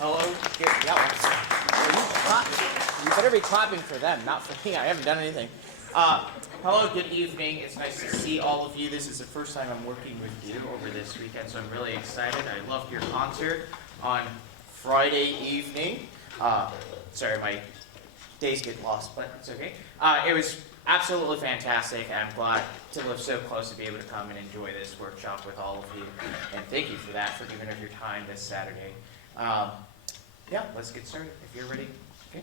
Hello. You better be clapping for them, not for me. I haven't done anything. Hello, good evening. It's nice to see all of you. This is the first time I'm working with you over this weekend, so I'm really excited. I loved your concert on Friday evening. Sorry, my days get lost, but it's okay. It was absolutely fantastic, and I'm glad to live so close to be able to come and enjoy this workshop with all of you. And thank you for that, for giving up your time this Saturday. Yeah, let's get started if you're ready. Okay.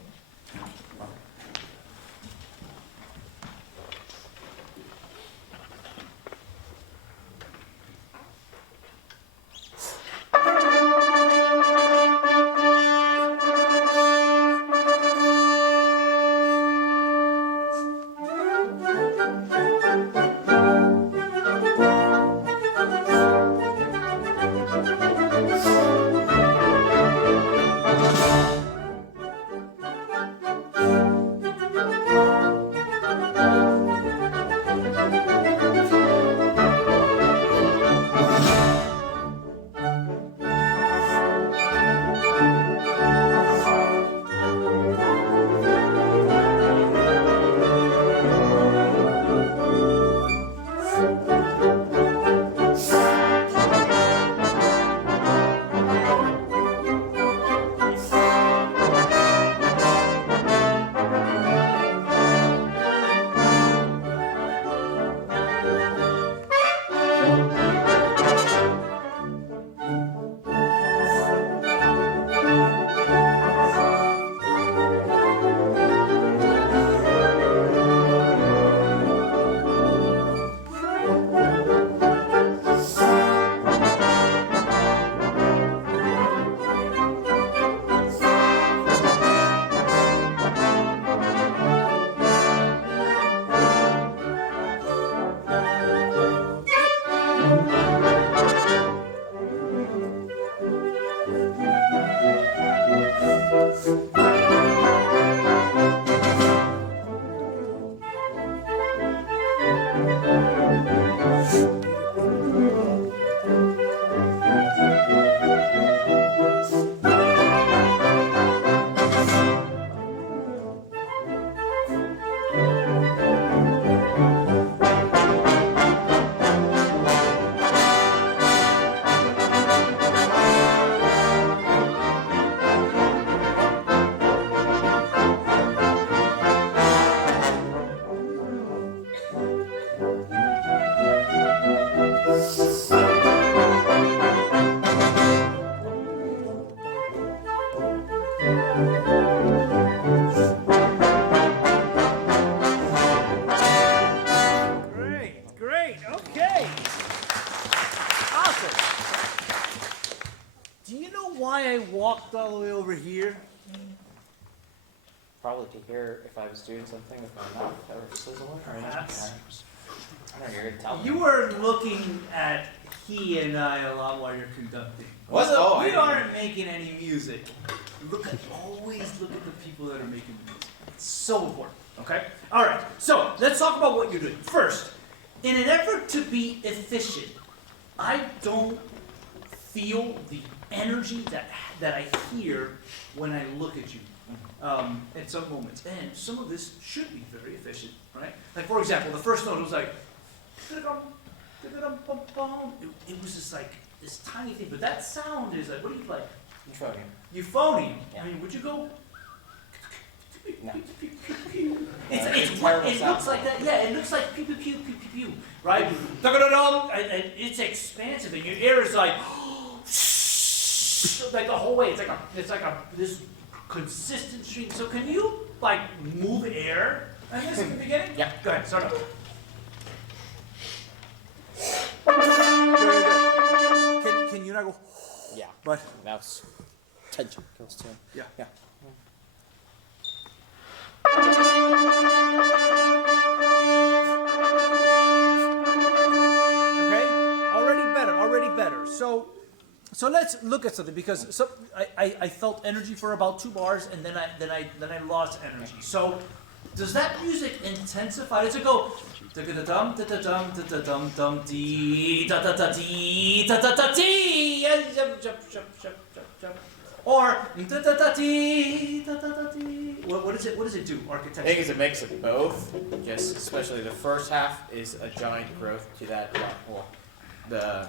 All the way over here. Probably to hear if I was doing something with my mouth or sizzling. Perhaps. I don't know, you're gonna tell me. You were looking at he and I a lot while you're conducting. What? So we aren't making any music. Always look at the people that are making the music. It's so important. Okay? Alright, so let's talk about what you're doing. First, in an effort to be efficient, I don't feel the energy that I hear when I look at you at some moments. And some of this should be very efficient, right? Like, for example, the first note was like, it was just like this tiny thing. But that sound is like, what do you like? Euphonium. Euphonium? Yeah. I mean, would you go? No. It looks like that. Yeah, it looks like pew pew pew pew pew pew, right? And it's expansive, and your ear is like, like the whole way. It's like this consistent stream. So can you like move air? I guess in the beginning. Yeah. Go ahead. Start up. Can you not go? Yeah. But That's tension kills too. yeah. Yeah. Okay. Already better. So let's look at something because I felt energy for about 2 bars and then I lost energy. So does that music intensify? Does it go da-da-dum da-da-dum da-da-dum dum dee da-da-da-dee da-da-da-dee? Or da da da dee, da da da dee. What does it? What does it do I think architecturally? it's a mix of both. Just especially the first half is a giant growth to that, the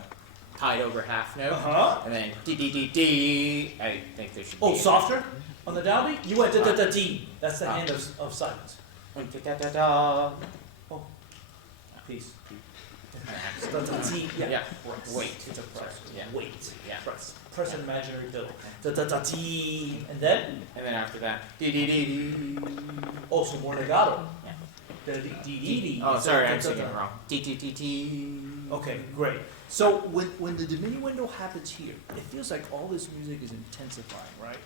tied over half note, and then D D D D. I think there should be. Oh, softer on the downbeat. You went da da da dee. That's the end of silence. Da da da. Oh, peace. Da da dee. Yeah. Wait. It's a press. Yeah. Wait. Yeah. Press. Press an imaginary fiddle. Da da da dee. And then. And then after that, D D D D. Oh, some more legato. Yeah. Da dee dee dee dee. Oh, sorry, I'm singing it wrong. D D D D. Okay, great. So when the diminuendo happens here, it feels like all this music is intensifying, right?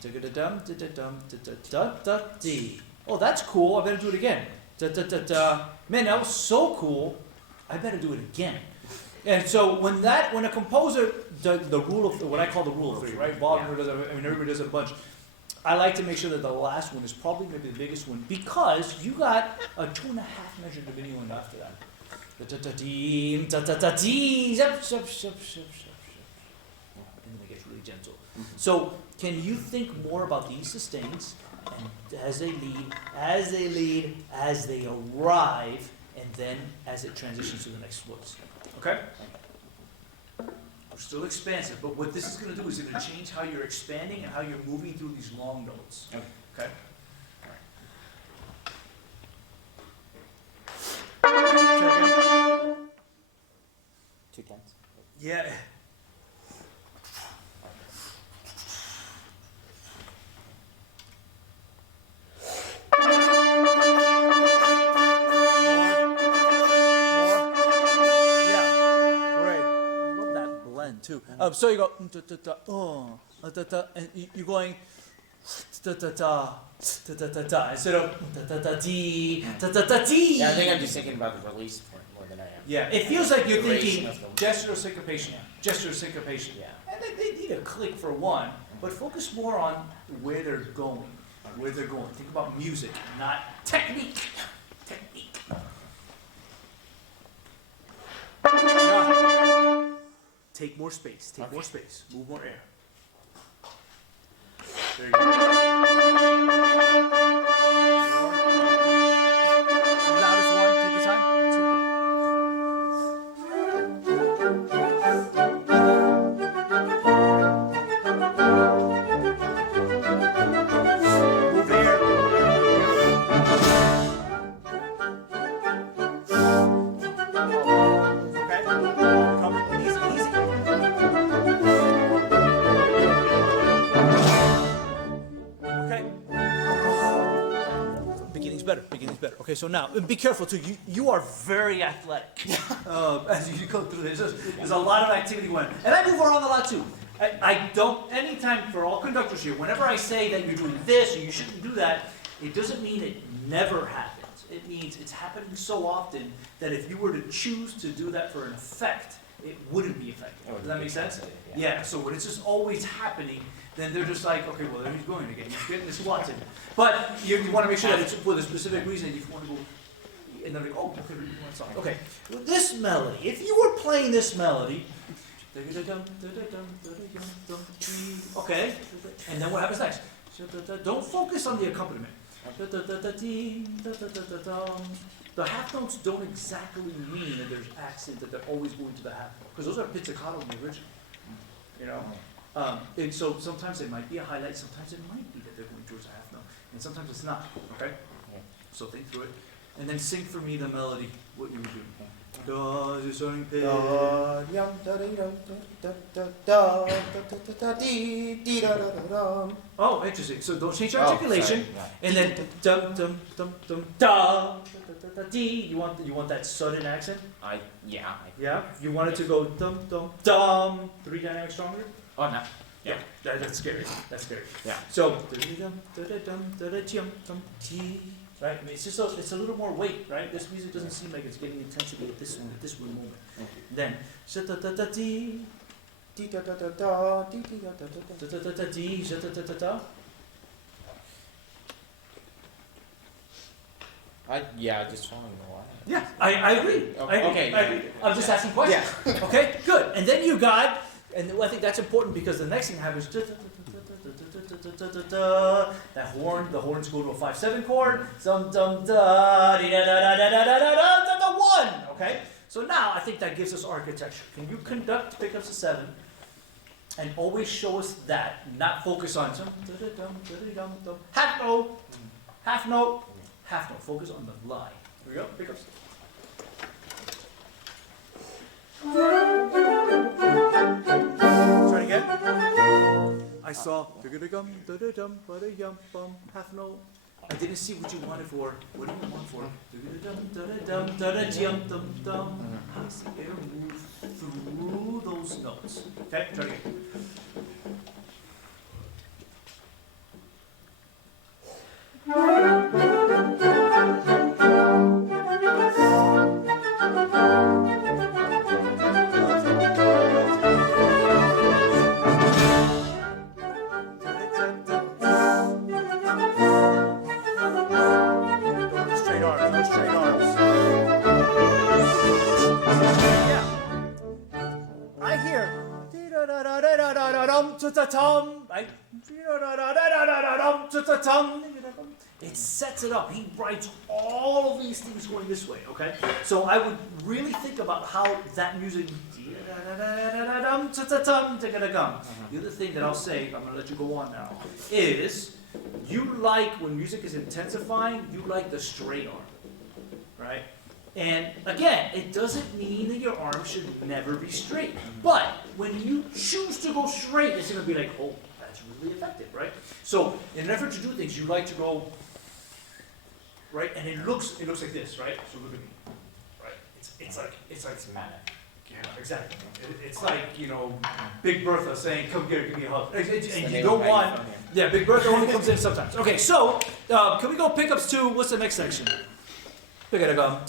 Da-da-da-dum, da-da-dum, da-da-da-da-dee. Oh, that's cool. I better do it again. Da-da-da-da. Man, that was so cool. I better do it again. And so when a composer does the rule of what I call the rule of three, right? Wagner does. Everybody does a bunch. I like to make sure that the last one is probably maybe the biggest one because you got a 2.5 measure diminuendo after that. Da-da-da-dee, da-da-da-dee, zap, zap, zap, zap, zap, zap. And then it gets really gentle. So, can you think more about these sustains and as they lead, as they arrive, and then as it transitions to the next voice? Okay? We're still expansive, but what this is going to do is it's going to change how you're expanding and how you're moving through these long notes. Okay? Two tenths. Yeah. Too. So you go da, da, da, da, da, and you're going da, da, da, da, da, da, da, instead of da, da, da, dee, da, da, da, dee. Yeah, I think I'm just thinking about the release point more than I am. Yeah, it feels like you're Duration thinking of the- gesture of syncopation, gesture of syncopation. Yeah. And they need a click for one, but focus more on where they're going, where they're going. Think about music, not technique. Technique. Take more space. Take more space. Move more air. There you go. Loudest one. Take your time. Move air. Okay. Come easy, easy. Okay. Beginning's better. Beginning's better. Okay, so now be careful too. You are very athletic as you go through this. There's a lot of activity going on, and I move around a lot too. I don't. Anytime for all conductors here, whenever I say that you're doing this or you shouldn't do that, it doesn't mean it never happens. It means it's happening so often that if you were to choose to do that for an effect, it wouldn't be effective. Does that make sense? Yeah. So when it's just always happening, then they're just like, okay, well, there he's going again. He's getting his squats in. But you want to make sure that it's for the specific reason. If you want to go, and then like, oh, okay, we want to song. Okay, this melody. If you were playing this melody, okay, and then what happens next? Don't focus on the accompaniment. The half notes don't exactly mean that there's accent, that they're always going to the half note, because those are pizzicato in the original. You know, and so sometimes it might be a highlight, sometimes it might be that they're going towards a half note, and sometimes it's not. Okay, so think through it, and then sing for me the melody. What you would do. Da, is starting pitch. Oh, interesting. So don't change your articulation, and then dum dum dum dum da da dee. You want that sudden accent? Yeah. Yeah. You want it to go dum dum dum. 3 dynamic stronger. Oh no. Yeah. That's scary. That's scary. Yeah. So dum dum dum dum dee. Right? I mean, it's a little more weight, right? This music doesn't seem like it's getting intensity at this one moment. Then da da da da dee, dee da da da da, dee dee da da da da da da dee, da da da da da. Just following the line. Yeah, I agree. Okay. I agree. I'm just asking questions. Okay, good. And then you got, and I think that's important because the next thing happens. That horn, the horns go to a 5/7 chord. Dum dum da dee da da da da da da da da da 1. Okay. So now I think that gives us architecture. Can you conduct pickups to 7? And always show us that, not focus on some half note, half note, half note. Focus on the line. Here we go. Pickups. Try it again. I saw half note. I didn't see what you wanted for. What do you want for? How does the air move through those notes? Okay, try it again. Straight arms, no straight arms. Yeah. I hear right? It sets it up. He writes all of these things going this way, okay? So I would really think about how that music. The other thing that I'll say, I'm going to let you go on now, is you like, when music is intensifying, you like the straight arm, right? And again, it doesn't mean that your arm should never be straight. But when you choose to go straight, it's going to be like, oh, that's really effective, right? So in an effort to do things, you like to go, right? And it looks like this, right? So look at me, right? It's like manic. yeah, exactly. It's like, you know, Big Bertha saying, "Come here, give me a hug." And you don't Right want, from here. yeah, Big Bertha only comes in sometimes. Okay, so can we go pickups to what's the next section? We gotta go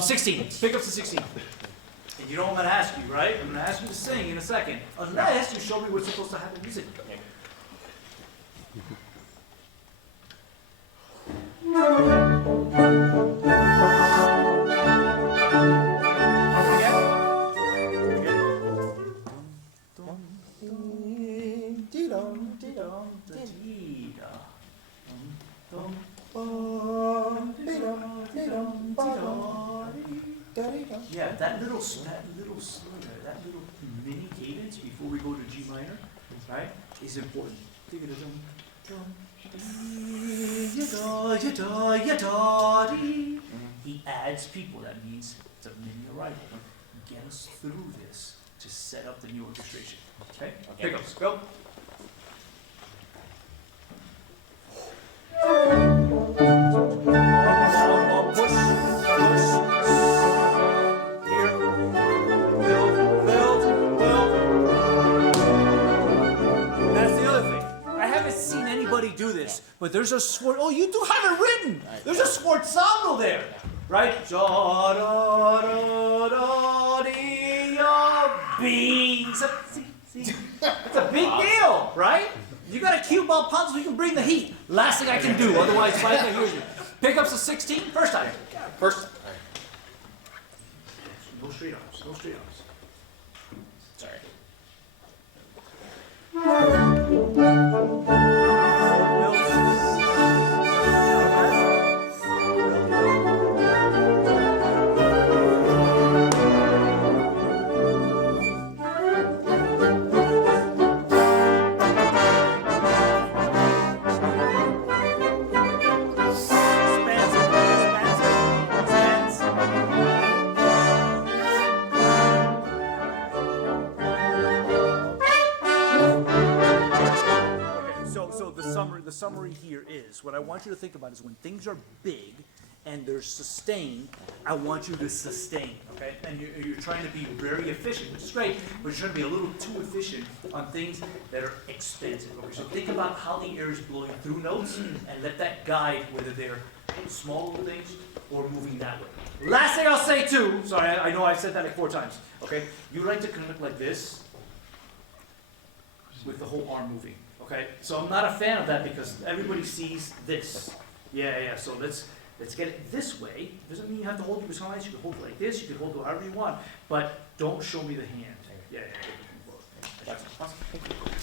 16. Pickups to 16. And you know what I'm gonna ask you, right? I'm gonna ask you to sing in a second, unless you show me what's supposed to happen in music. Yeah, that little slither, that little mini cadence before we go to G minor, right, is important. He adds people, that means it's a mini arrival. Get us through this to set up the new orchestration. Okay? Pickups, go. Push. Here. Build. That's the other thing. I haven't seen anybody do this, but there's a sword. Oh, you do have it written. There's a sforzando there, right? B. It's a big deal, right? You got a cue ball punch so you can bring the heat. Last thing I can do, otherwise Mike can hear you. Pickups to 16, first time. First. No straight arms, no straight arms. Sorry. The summary here is, what I want you to think about is when things are big and they're sustained, I want you to sustain, okay? And you're trying to be very efficient, which is great, but you're trying to be a little too efficient on things that are expensive, okay? So think about how the air is blowing through notes and let that guide whether they're small little things or moving that way. Last thing I'll say too, sorry, I know I've said that like 4 times, okay? You like to conduct like this with the whole arm moving. Okay, so I'm not a fan of that because everybody sees this. Yeah, so let's get it this way. Doesn't mean you have to hold your baton. You can hold it like this, you can hold it however you want, but don't show me the hand. Yeah.